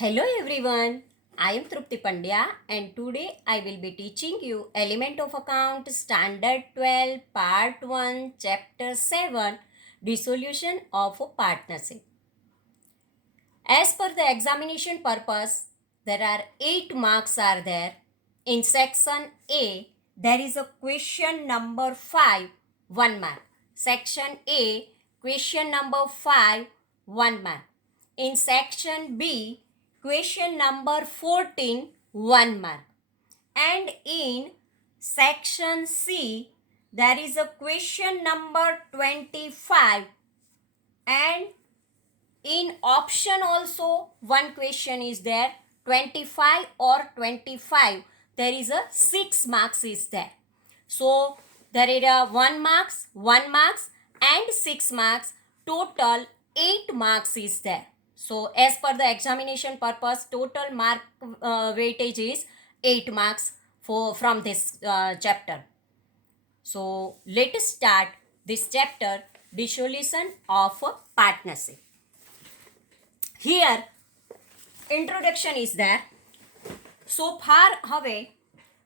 Hello everyone, I am Trupti Pandya and today I will be teaching you Element of Account Standard 12 Part 1 Chapter 7 Dissolution of a Partnership. As per the examination purpose, there are 8 marks are there. In section A, there is a question number 5, 1 mark. Section A, question number 5, 1 mark. In section B, question number 14, 1 mark. And in section C, there is a question number 25 and in option also one question is there 25 or 25 there is a 6 marks is there. So there is a 1 marks and 6 marks, total 8 marks is there. So as per the examination purpose, total mark weightage is 8 marks for from this chapter. So let us start this chapter, dissolution of a partnership. Here introduction is there. So far away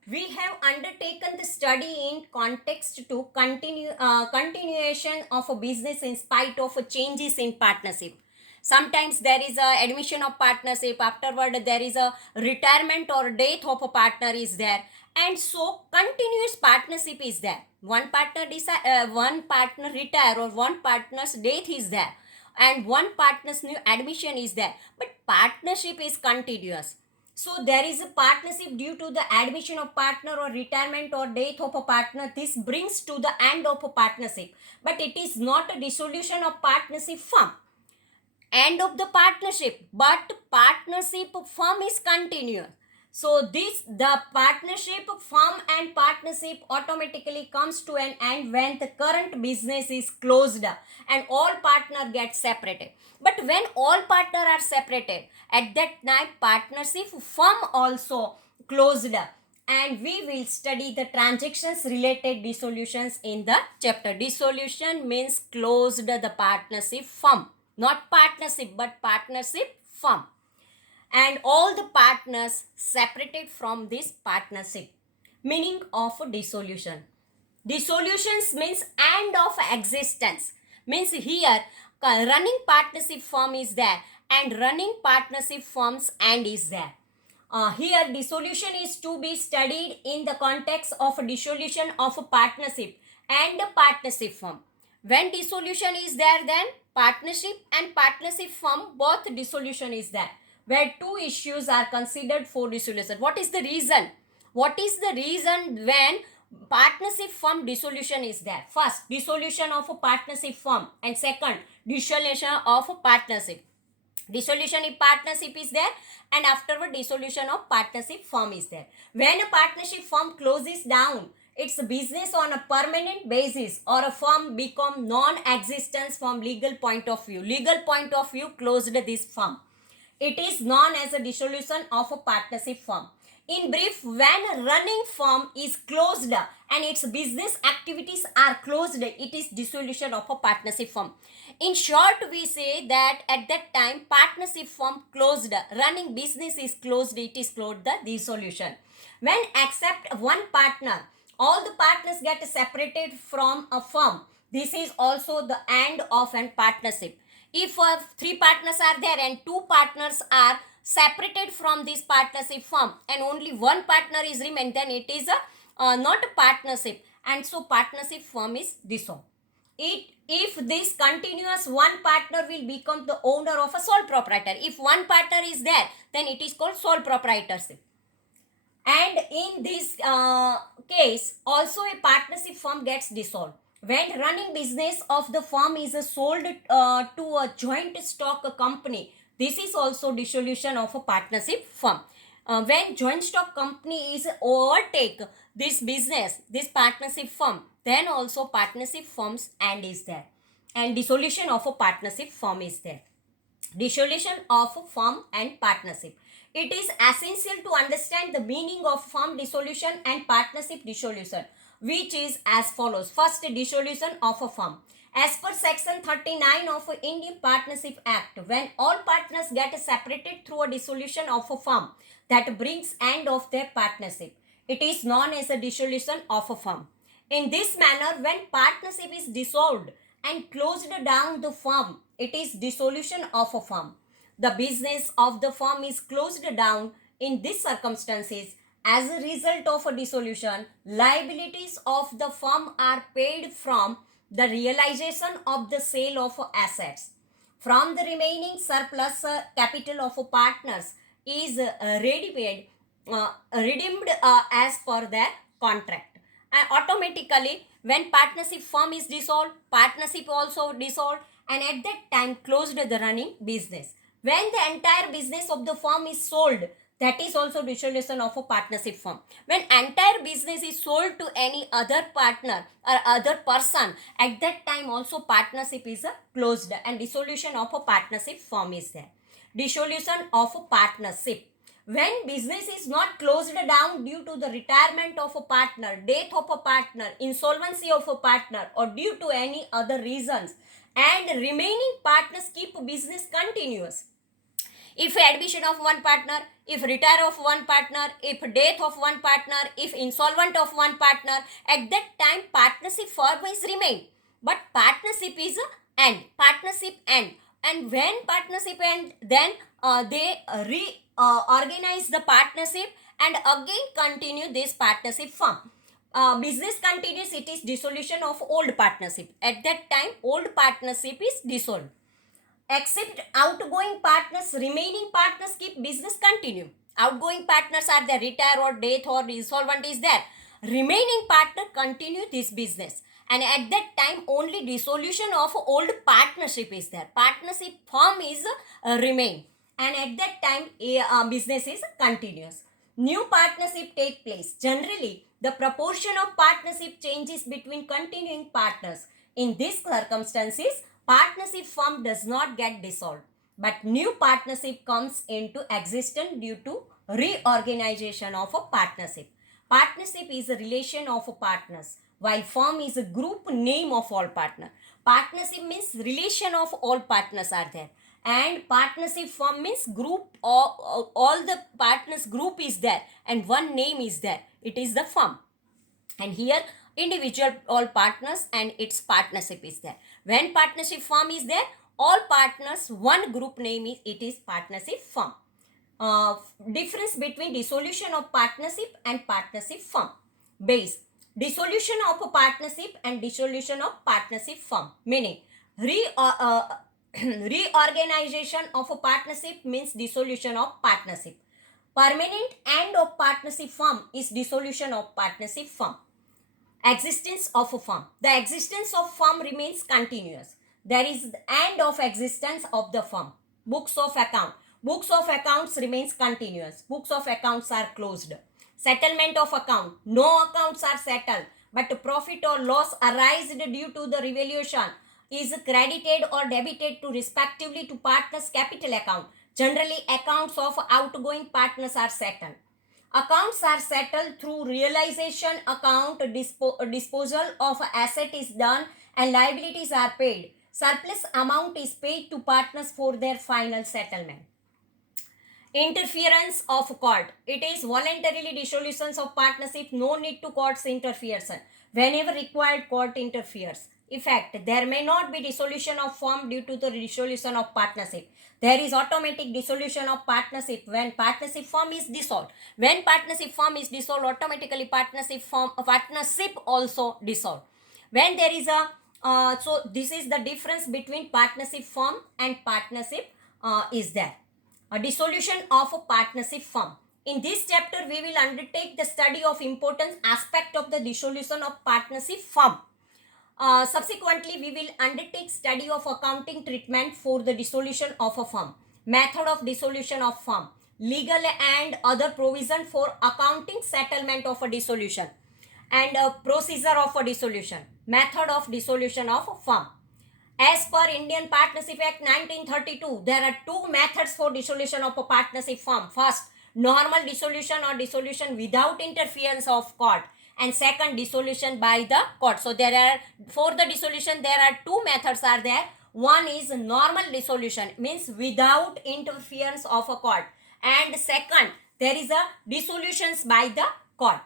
we have undertaken the study in context to continuation of a business in spite of changes in partnership. Sometimes there is a admission of partnership, afterward there is a retirement or death of a partner is there, and so continuous partnership is there. One partner retire or one partner's death is there and one partner's new admission is there, but partnership is continuous. So there is a partnership due to the admission of partner or retirement or death of a partner. This brings to the end of a partnership, but it is not a dissolution of partnership firm. End of the partnership, but partnership firm is continuous. So the partnership firm and partnership automatically comes to an end when the current business is closed and all partner get separated. But when all partner are separated, at that time partnership firm also closed, and we will study the transactions related dissolutions in the chapter. Dissolution means closed the partnership firm, not partnership but partnership firm, and all the partners separated from this partnership. Meaning of dissolution: dissolutions means end of existence, means here running partnership firm is there and running partnership firm's end is there. Here dissolution is to be studied in the context of dissolution of a partnership and a partnership firm. When dissolution is there, then partnership and partnership firm both dissolution is there, where two issues are considered for dissolution. What is the reason? What is the reason when partnership firm dissolution is there? First, dissolution of a partnership firm, and second, dissolution of a partnership. Dissolution in partnership is there and afterward dissolution of partnership firm is there. When a partnership firm closes down its business on a permanent basis, or a firm become non-existent from legal point of view, closed this firm, it is known as a dissolution of a partnership firm. In brief, when running firm is closed and its business activities are closed, it is dissolution of a partnership firm. In short, we say that at that time partnership firm closed, running business is closed, it is closed the dissolution. When except one partner, all the partners get separated from a firm, this is also the end of an partnership. If 3 partners are there and 2 partners are separated from this partnership firm and only one partner is remain, then it is not a partnership, and so partnership firm is dissolved. If this continuous, one partner will become the owner of a sole proprietor. If one partner is there, then it is called sole proprietorship. And in this case also a partnership firm gets dissolved when running business of the firm is sold to a joint stock company. This is also dissolution of a partnership firm. When joint stock company is overtake this business, this partnership firm, then also partnership firm's end is there and dissolution of a partnership firm is there. Dissolution of a firm and partnership. It is essential to understand the meaning of firm dissolution and partnership dissolution, which is as follows. First, dissolution of a firm. As per section 39 of Indian Partnership Act, when all partners get separated through a dissolution of a firm that brings end of their partnership, it is known as a dissolution of a firm. In this manner, when partnership is dissolved and closed down the firm, it is dissolution of a firm. The business of the firm is closed down. In these circumstances, as a result of a dissolution, liabilities of the firm are paid from the realization of the sale of assets. From the remaining surplus capital of partners is redeemed as per their contract. And automatically, when partnership firm is dissolved, partnership also dissolved, and at that time closed the running business. When the entire business of the firm is sold, that is also dissolution of a partnership firm. When entire business is sold to any other partner or other person, at that time also partnership is closed and dissolution of a partnership firm is there. Dissolution of a partnership. When business is not closed down due to the retirement of a partner, death of a partner, insolvency of a partner, or due to any other reasons, and remaining partners keep business continuous. If admission of one partner, if retire of one partner, if death of one partner, if insolvent of one partner, at that time partnership firm is remain. But partnership is end. Partnership end. And when partnership end, then they reorganize the partnership and again continue this partnership firm. Business continues, it is dissolution of old partnership. At that time, old partnership is dissolved. Except outgoing partners, remaining partners keep business continue. Outgoing partners are there, retire or death or insolvent is there. Remaining partner continue this business. And at that time, only dissolution of old partnership is there. Partnership firm is remain. And at that time, business is continuous. New partnership take place. Generally, the proportion of partnership changes between continuing partners. In these circumstances, partnership firm does not get dissolved, but new partnership comes into existence due to reorganization of a partnership. Partnership is a relation of partners, while firm is a group name of all partners. Partnership means relation of all partners are there, and partnership firm means group, all the partners group is there and one name is there. It is the firm. And here individual all partners and its partnership is there. When partnership firm is there, all partners one group name is, it is partnership firm. Difference between dissolution of partnership and partnership firm. Base. Dissolution of a partnership and dissolution of partnership firm, meaning reorganization of a partnership means dissolution of partnership. Permanent end of partnership firm is dissolution of partnership firm. Existence of a firm. The existence of firm remains continuous. There is the end of existence of the firm. Books of account. Books of accounts remains continuous. Books of accounts are closed. Settlement of account. No accounts are settled, but profit or loss arised due to the revaluation is credited or debited to respectively to partners' capital account. Generally, accounts of outgoing partners are settled. Accounts are settled through realization account, disposal of asset is done and liabilities are paid. Surplus amount is paid to partners for their final settlement. Interference of court. It is voluntarily dissolutions of partnership, no need to court's interference. Whenever required, court interferes. Effect. There may not be dissolution of firm due to the dissolution of partnership. There is automatic dissolution of partnership when partnership firm is dissolved. When partnership firm is dissolved, automatically partnership also dissolved. When there is a so this is the difference between partnership firm and partnership is there. A dissolution of a partnership firm. In this chapter, we will undertake the study of important aspect of the dissolution of partnership firm. Subsequently, we will undertake study of accounting treatment for the dissolution of a firm, method of dissolution of firm, legal and other provision for accounting settlement of a dissolution, and procedure of a dissolution, method of dissolution of a firm. As per Indian Partnership Act 1932, there are two methods for dissolution of a partnership firm. First, normal dissolution or dissolution without interference of court. and second, dissolution by the court. So there are, for the dissolution there are two methods are there. One is normal dissolution, means without interference of a court, and second, there is a dissolutions by the court.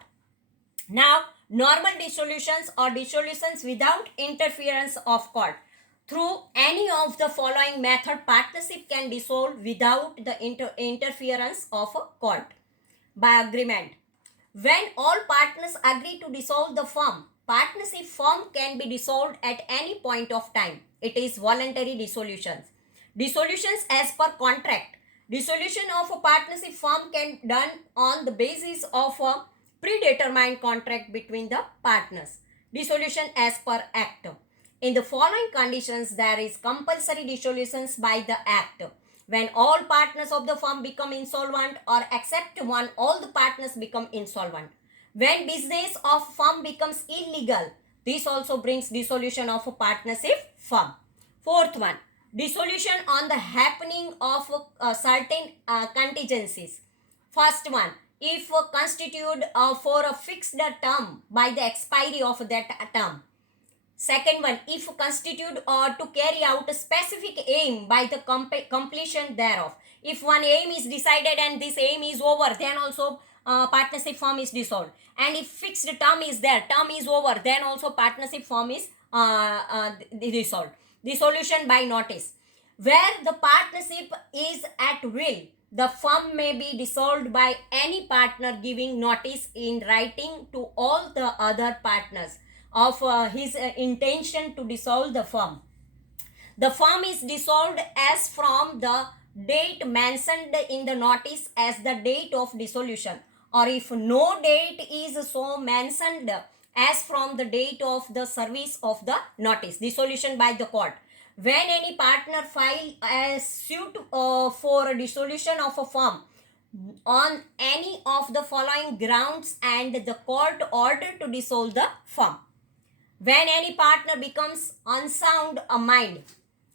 Now, normal dissolutions or dissolutions without interference of court. Through any of the following method, partnership can dissolve without the interference of a court. By agreement. When all partners agree to dissolve the firm, partnership firm can be dissolved at any point of time. It is voluntary dissolutions. Dissolutions as per contract. Dissolution of a partnership firm can be done on the basis of a predetermined contract between the partners. Dissolution as per act. In the following conditions, there is compulsory dissolutions by the act. When all partners of the firm become insolvent, or except one, all the partners become insolvent. When business of firm becomes illegal, this also brings dissolution of a partnership firm. Fourth one, dissolution on the happening of certain contingencies. First one, if constituted for a fixed term by the expiry of that term. Second one, if constituted to carry out a specific aim by the completion thereof. If one aim is decided and this aim is over, then also partnership firm is dissolved. And if fixed term is there, term is over, then also partnership firm is dissolved. Dissolution by notice. Where the partnership is at will, the firm may be dissolved by any partner giving notice in writing to all the other partners of his intention to dissolve the firm. The firm is dissolved as from the date mentioned in the notice as the date of dissolution, or if no date is so mentioned, as from the date of the service of the notice. Dissolution by the court. When any partner file a suit for a dissolution of a firm on any of the following grounds and the court order to dissolve the firm. When any partner becomes unsound of mind.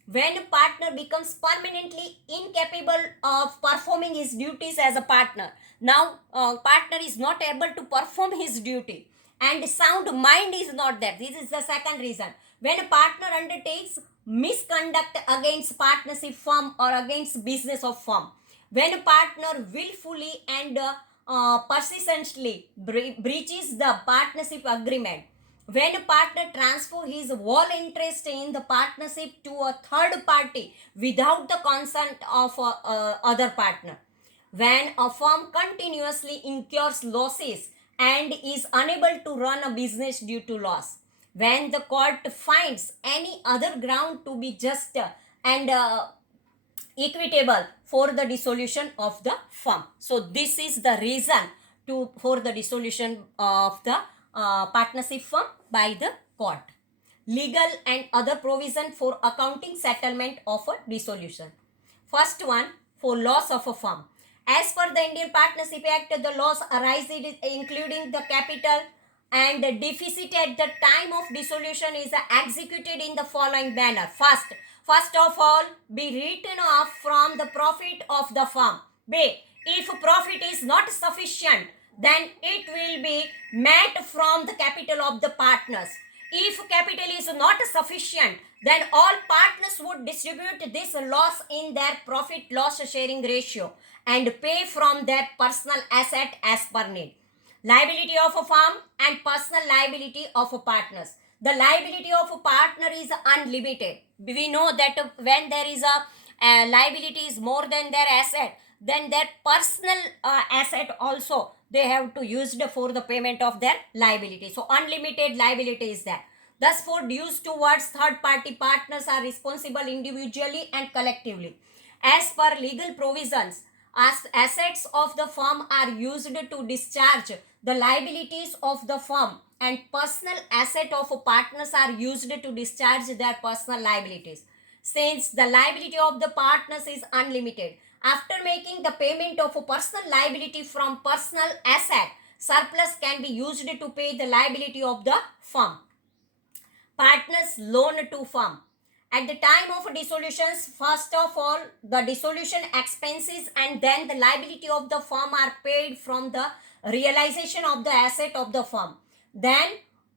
When a partner becomes permanently incapable of performing his duties as a partner. Now, partner is not able to perform his duty and sound mind is not there. This is the second reason. When a partner undertakes misconduct against partnership firm or against business of firm. When a partner willfully and persistently breaches the partnership agreement. When a partner transfers his whole interest in the partnership to a third party without the consent of other partner. When a firm continuously incurs losses and is unable to run a business due to loss. When the court finds any other ground to be just and equitable for the dissolution of the firm. So this is the reason for the dissolution of the partnership firm by the court. Legal and other provision for accounting settlement of a dissolution. First one, for loss of a firm. As per the Indian Partnership Act, the loss arises including the capital and the deficit at the time of dissolution is executed in the following manner. First of all, be written off from the profit of the firm. B, if profit is not sufficient, then it will be met from the capital of the partners. If capital is not sufficient, then all partners would distribute this loss in their profit loss sharing ratio and pay from their personal asset as per need. Liability of a firm and personal liability of a partners. The liability of a partner is unlimited. We know that when there is a liability is more than their asset, then their personal asset also they have to use it for the payment of their liability. So unlimited liability is there. Thus, for dues towards third party partners are responsible individually and collectively. As per legal provisions, as assets of the firm are used to discharge the liabilities of the firm and personal asset of partners are used to discharge their personal liabilities. Since the liability of the partners is unlimited, after making the payment of a personal liability from personal asset, surplus can be used to pay the liability of the firm. Partners loan to firm. At the time of dissolutions, first of all, the dissolution expenses and then the liability of the firm are paid from the realization of the asset of the firm. then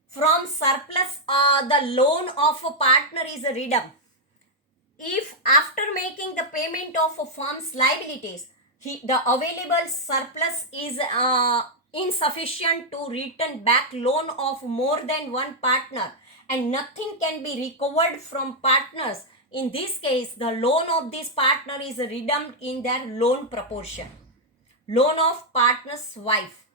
from surplus the loan of a partner is redeemed. If after making the payment of a firm's liabilities, the available surplus is insufficient to return back loan of more than one partner and nothing can be recovered from partners, in this case the loan of this partner is redeemed in their loan proportion. Loan of partner's wife.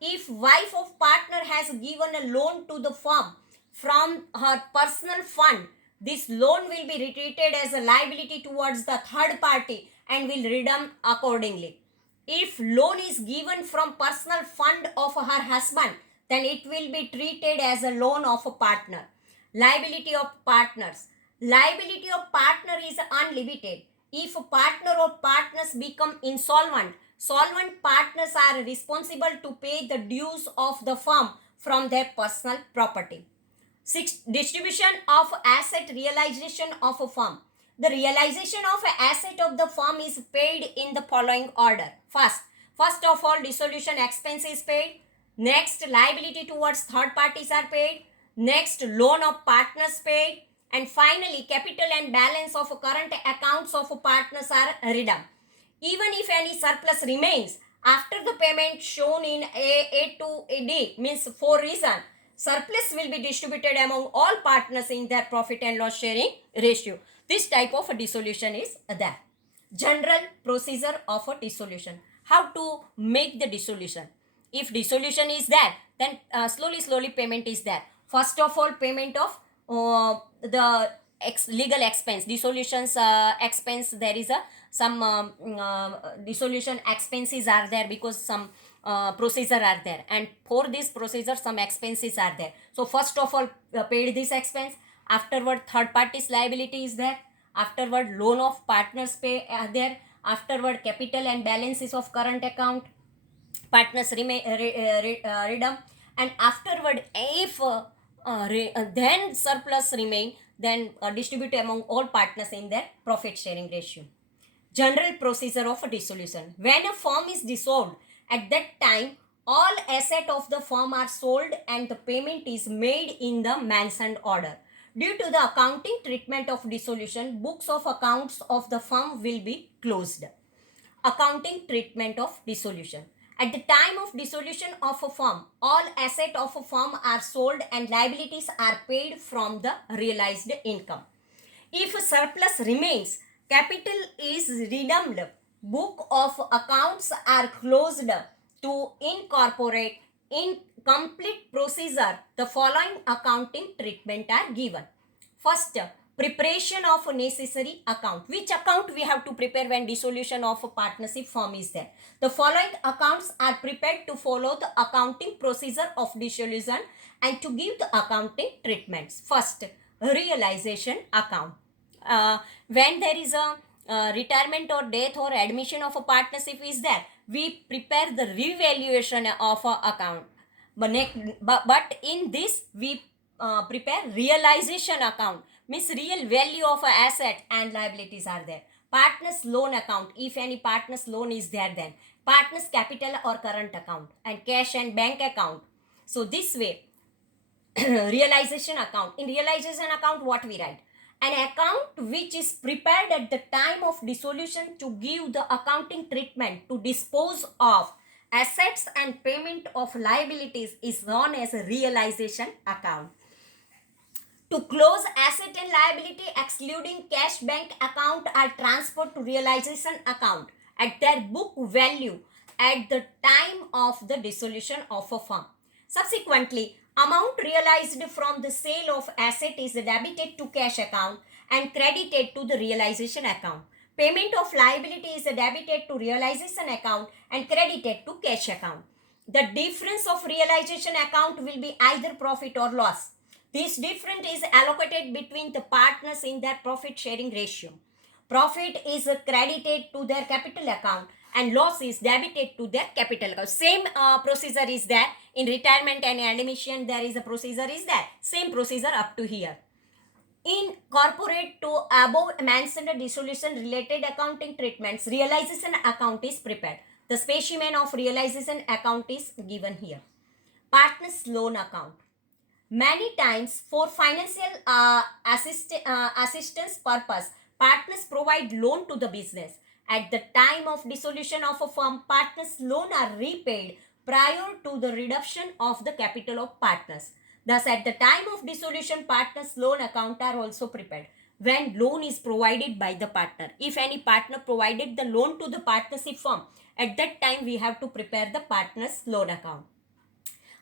If wife of partner has given a loan to the firm from her personal fund, this loan will be treated as a liability towards the third party and will redeem accordingly. If loan is given from personal fund of her husband, then it will be treated as a loan of a partner. Liability of partners. Liability of partner is unlimited. If a partner or partners become insolvent, solvent partners are responsible to pay the dues of the firm from their personal property. 6. Distribution of asset realization of a firm. The realization of an asset of the firm is paid in the following order. First of all, dissolution expense is paid. Next, liability towards third parties are paid. Next, loan of partners paid. And finally, capital and balance of current accounts of partners are redeemed. Even if any surplus remains after the payment shown in A to D, means for reason, surplus will be distributed among all partners in their profit and loss sharing ratio. This type of a dissolution is there. General procedure of a dissolution. How to make the dissolution? If dissolution is there, then slowly payment is there. First of all, payment of the legal expense, dissolutions expense. There is some dissolution expenses are there because some procedure are there, and for this procedure some expenses are there. So first of all, paid this expense. Afterward, third party's liability is there. Afterward, loan of partners pay are there. Afterward, capital and balances of current account partners redeem. And afterward, if then surplus remain, then distribute among all partners in their profit sharing ratio. General procedure of dissolution. When a firm is dissolved, at that time all assets of the firm are sold and the payment is made in the mentioned order. Due to the accounting treatment of dissolution, books of accounts of the firm will be closed. Accounting treatment of dissolution. At the time of dissolution of a firm, all assets of a firm are sold and liabilities are paid from the realized income. If a surplus remains, capital is redeemed. Book of accounts are closed. To incorporate in complete procedure, the following accounting treatment are given. First, preparation of a necessary account. Which account we have to prepare when dissolution of a partnership firm is there? The following accounts are prepared to follow the accounting procedure of dissolution and to give the accounting treatments. First, realization account. When there is a retirement or death or admission of a partnership is there, we prepare the revaluation of a account. But in this we prepare realization account, means real value of a asset and liabilities are there. Partners loan account, if any partners loan is there, then partners capital or current account, and cash and bank account. So this way realization account. In realization account, what we write? An account which is prepared at the time of dissolution to give the accounting treatment to dispose of assets and payment of liabilities is known as a realization account. To close asset and liability excluding cash bank account are transferred to realization account at their book value at the time of the dissolution of a firm. Subsequently, amount realized from the sale of asset is debited to cash account and credited to the realization account. Payment of liability is debited to realization account and credited to cash account. The difference of realization account will be either profit or loss. This difference is allocated between the partners in their profit sharing ratio. Profit is credited to their capital account and loss is debited to their capital account. Same procedure is there in retirement and admission. There is a procedure is there. Same procedure up to here. Incorporate to above mentioned dissolution related accounting treatments, realization account is prepared. The specimen of realization account is given here. partner's loan account. Many times, for financial assistance purpose, partners provide loan to the business. At the time of dissolution of a firm, partners' loan are repaid prior to the reduction of the capital of partners. Thus, at the time of dissolution, partners' loan account are also prepared. When loan is provided by the partner, if any partner provided the loan to the partnership firm, at that time we have to prepare the partner's loan account.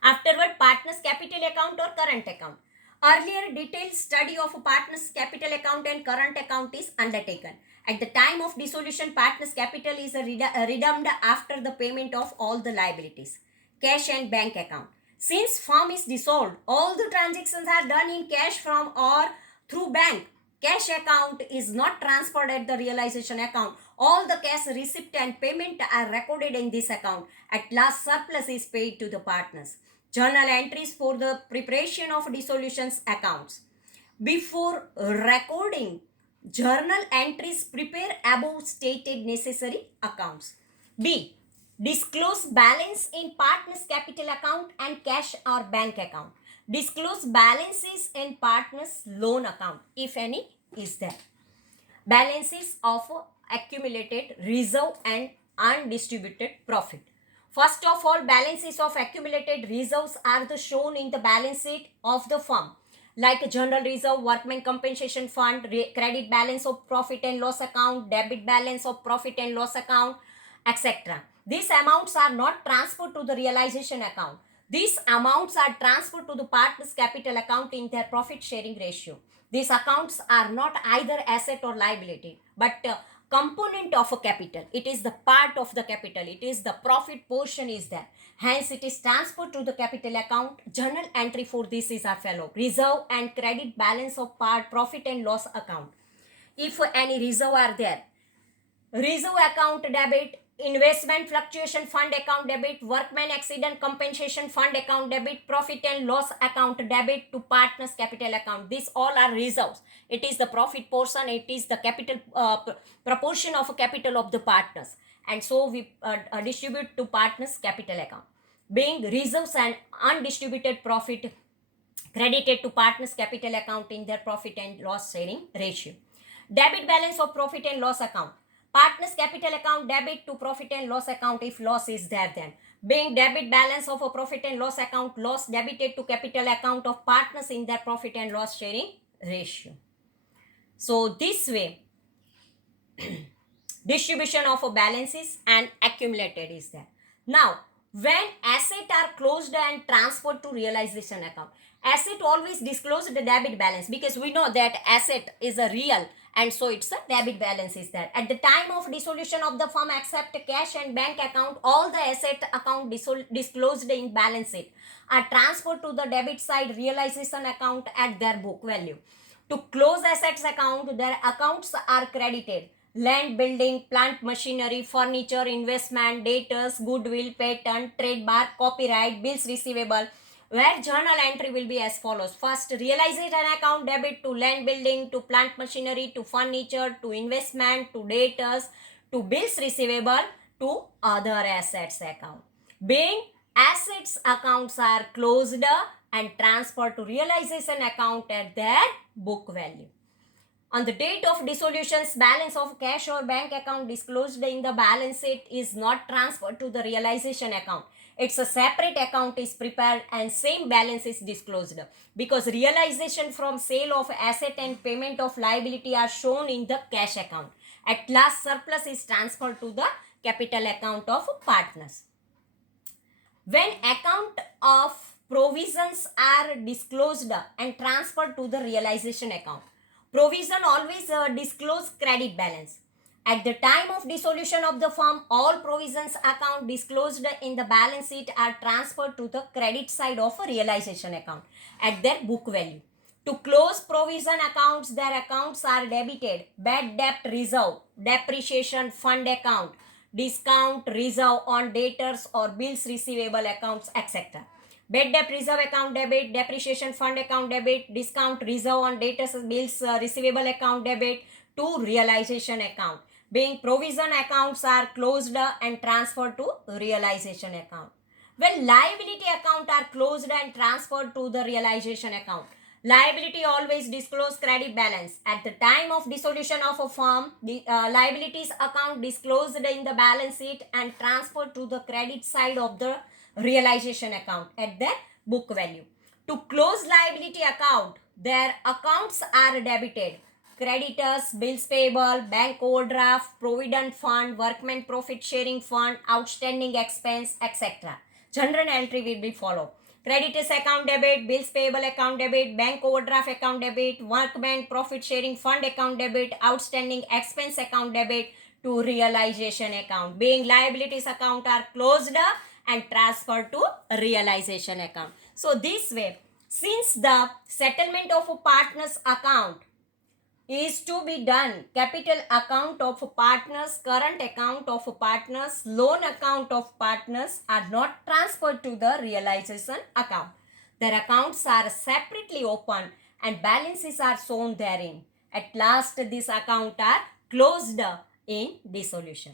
Afterward, partner's capital account or current account. Earlier, detailed study of a partner's capital account and current account is undertaken. At the time of dissolution, partner's capital is redeemed after the payment of all the liabilities. Cash and bank account. Since firm is dissolved, all the transactions are done in cash from or through bank. Cash account is not transferred at the realization account. All the cash receipt and payment are recorded in this account. At last, surplus is paid to the partners. Journal entries for the preparation of dissolutions accounts. Before recording, journal entries prepare above stated necessary accounts. B. Disclose balance in partner's capital account and cash or bank account. Disclose balances in partner's loan account, if any is there. Balances of accumulated reserve and undistributed profit. First of all, balances of accumulated reserves are shown in the balance sheet of the firm, like general reserve, workman compensation fund, credit balance of profit and loss account, debit balance of profit and loss account, etc. These amounts are not transferred to the realization account. These amounts are transferred to the partner's capital account in their profit sharing ratio. These accounts are not either asset or liability, but component of a capital. It is the part of the capital. It is the profit portion is there. Hence, it is transferred to the capital account. Journal entry for this is as follows. Reserve and credit balance of part profit and loss account. If any reserve are there, reserve account debit, investment fluctuation fund account debit, workman accident compensation fund account debit, profit and loss account debit to partners capital account. These all are reserves. It is the profit portion. It is the capital proportion of capital of the partners, and so we distribute to partners capital account. Being reserves and undistributed profit credited to partners capital account in their profit and loss sharing ratio. Debit balance of profit and loss account. Partners capital account debit to profit and loss account if loss is there then. Being debit balance of a profit and loss account, loss debited to capital account of partners in their profit and loss sharing ratio. So this way, distribution of balances and accumulated is there. Now, when asset are closed and transferred to realization account, asset always disclose the debit balance because we know that asset is a real, and so it's a debit balance is there. At the time of dissolution of the firm, except cash and bank account, all the asset account disclosed in balance sheet are transferred to the debit side realization account at their book value. To close assets account, their accounts are credited. Land, building, plant, machinery, furniture, investment, debtors, goodwill, patent, trademark, copyright, bills receivable, where journal entry will be as follows. First, realization account debit to land, building, to plant, machinery, to furniture, to investment, to debtors, to bills receivable, to other assets account. Being assets accounts are closed and transferred to realization account at their book value. On the date of dissolutions, balance of cash or bank account disclosed in the balance sheet is not transferred to the realization account. It's a separate account is prepared and same balance is disclosed because realization from sale of asset and payment of liability are shown in the cash account. At last, surplus is transferred to the capital account of partners. When account of provisions are disclosed and transferred to the realization account, provision always disclose credit balance. At the time of dissolution of the firm, all provisions account disclosed in the balance sheet are transferred to the credit side of a realization account at their book value. To close provision accounts, their accounts are debited. Bad debt reserve, depreciation fund account, discount reserve on debtors or bills receivable accounts, etc. Bad debt reserve account debit, depreciation fund account debit, discount reserve on debtors bills receivable account debit to realization account. Being provision accounts are closed and transferred to realization account. When liability account are closed and transferred to the realization account, liability always disclose credit balance. At the time of dissolution of a firm, the liabilities account disclosed in the balance sheet and transferred to the credit side of the realization account at their book value. To close liability account, their accounts are debited. Creditors, bills payable, bank overdraft, provident fund, workman profit sharing fund, outstanding expense, etc. General entry will be followed. Creditors account debit, bills payable account debit, bank overdraft account debit, workman profit sharing fund account debit, outstanding expense account debit to realization account. Being liabilities account are closed and transferred to realization account. So this way, since the settlement of a partner's account is to be done, capital account of partners, current account of partners, loan account of partners are not transferred to the realization account. Their accounts are separately opened and balances are shown therein. At last, these accounts are closed in dissolution.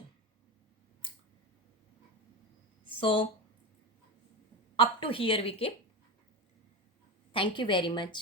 So, up to here we keep. Thank you very much.